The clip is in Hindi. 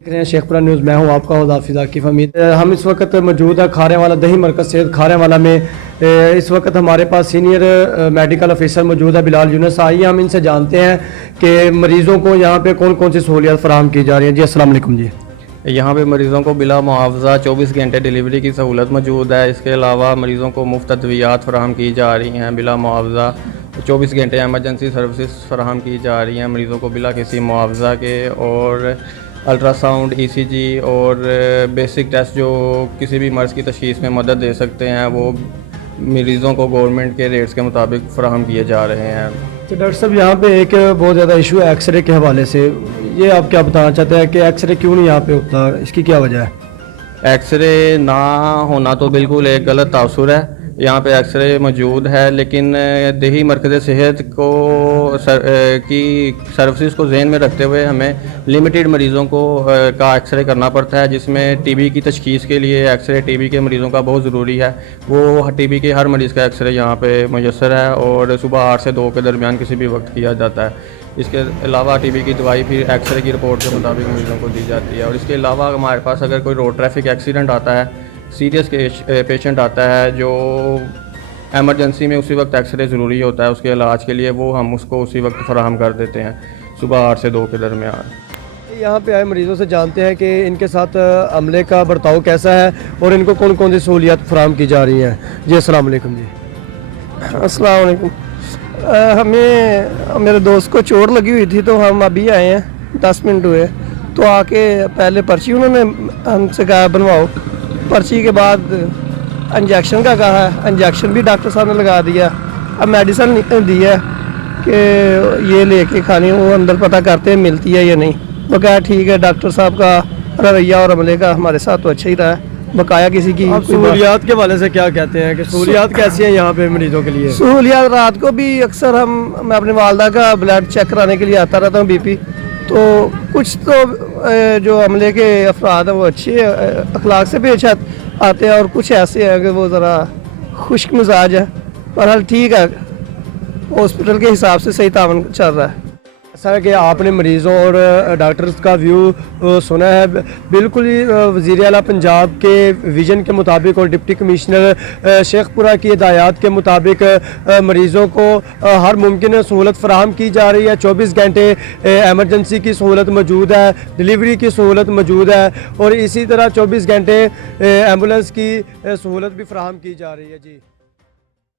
देख रहे हैं शेखपुरा न्यूज़। मैं हूं आपका होस्ट हाफिज़ आकिफ हमीद। हम इस वक्त मौजूद है खारेवाला दही मरकज़ सेहत खारेवाला में। इस वक्त हमारे पास सीनियर मेडिकल ऑफिसर मौजूद है बिलाल यूनुस। आइए हम इनसे जानते हैं कि मरीज़ों को यहाँ पे कौन कौन सी सहूलियत फराहम की जा रही है। जी अस्सलाम वालेकुम। जी यहाँ पे मरीज़ों को बिला मुआवजा 24 घंटे डिलीवरी की सहूलत मौजूद है। इसके अलावा मरीज़ों को मुफ्त अद्वियात फराहम की जा रही हैं बिला मुआवजा। 24 घंटे एमरजेंसी सर्विसेज फराहम की जा रही हैं मरीज़ों को बिला किसी मुआवजा के। और अल्ट्रासाउंड, ईसीजी और बेसिक टेस्ट जो किसी भी मर्ज़ की तशख़ीस में मदद दे सकते हैं वो मरीज़ों को गवर्नमेंट के रेट्स के मुताबिक फ़राहम किए जा रहे हैं। तो डॉक्टर साहब यहाँ पे एक बहुत ज़्यादा इशू है एक्सरे के हवाले से। ये आप क्या बताना चाहते हैं कि एक्सरे क्यों नहीं यहाँ पे होता, इसकी क्या वजह है? एक्सरे ना होना तो बिल्कुल एक गलत तासुर है। यहाँ पे एक्सरे मौजूद है, लेकिन देही मरकज़ सेहत को की सर्विसेज को जहन में रखते हुए हमें लिमिटेड मरीज़ों को का एक्सरे करना पड़ता है, जिसमें टीबी की तशख़ीस के लिए एक्सरे टीबी के मरीज़ों का बहुत ज़रूरी है। वो टीबी के हर मरीज़ का एक्सरे यहाँ पे मुयस्सर है और सुबह 8 से 2 के दरमियान किसी भी वक्त किया जाता है। इसके अलावा टीबी की दवाई फिर एक्सरे की रिपोर्ट के मुताबिक मरीज़ों को दी जाती है। और इसके अलावा हमारे पास अगर कोई रोड ट्रैफिक एक्सीडेंट आता है, सीरियस पेशेंट आता है जो एमरजेंसी में, उसी वक्त एक्सरे ज़रूरी होता है उसके इलाज के लिए, वो हम उसको उसी वक्त फराहम कर देते हैं सुबह 8 से 2 के दरमियान। यहाँ पे आए मरीज़ों से जानते हैं कि इनके साथ अमले का बर्ताव कैसा है और इनको कौन कौन सी सहूलियत फराहम की जा रही हैं। जी अस्सलाम वालेकुम। जी अस्सलाम वालेकुम। हमें मेरे दोस्त को चोट लगी हुई थी तो हम अभी आए हैं, 10 मिनट हुए। तो आके पहले पर्ची उन्होंने हमसे कहा बनवाओ, पर्ची के बाद इंजेक्शन का कहा है, इंजेक्शन भी डॉक्टर साहब ने लगा दिया। अब मेडिसिन दी है कि ये लेके खानी, वो अंदर पता करते हैं मिलती है या नहीं। वो कहा ठीक है। डॉक्टर साहब का रवैया और अमले का हमारे साथ तो अच्छा ही रहा है, बकाया किसी की। आप सहूलियात के वाले से क्या कहते हैं कि सहूलियात कैसी हैं यहाँ पे मरीज़ों के लिए? सहूलियात रात को भी अक्सर मैं अपनी वालदा का ब्लड चेक कराने के लिए आता रहता हूँ, बीपी। तो कुछ तो जो अमले के अफराद हैं वो अच्छे अखलाक से पेश आते हैं और कुछ ऐसे हैं कि वो ज़रा खुश्क मिजाज है। पर हाल ठीक है, हॉस्पिटल के हिसाब से सही तावन चल रहा है। ऐसा है कि आपने मरीज़ों और डॉक्टर्स का व्यू सुना है। बिल्कुल ही वज़ीर आला पंजाब के विज़न के मुताबिक और डिप्टी कमिश्नर शेखपुरा की हिदायत के मुताबिक मरीज़ों को हर मुमकिन सहूलत फराहम की जा रही है। 24 घंटे एमरजेंसी की सहूलत मौजूद है, डिलीवरी की सहूलत मौजूद है और इसी तरह 24 घंटे एम्बुलेंस की सहूलत भी फराहम की जा रही है। जी।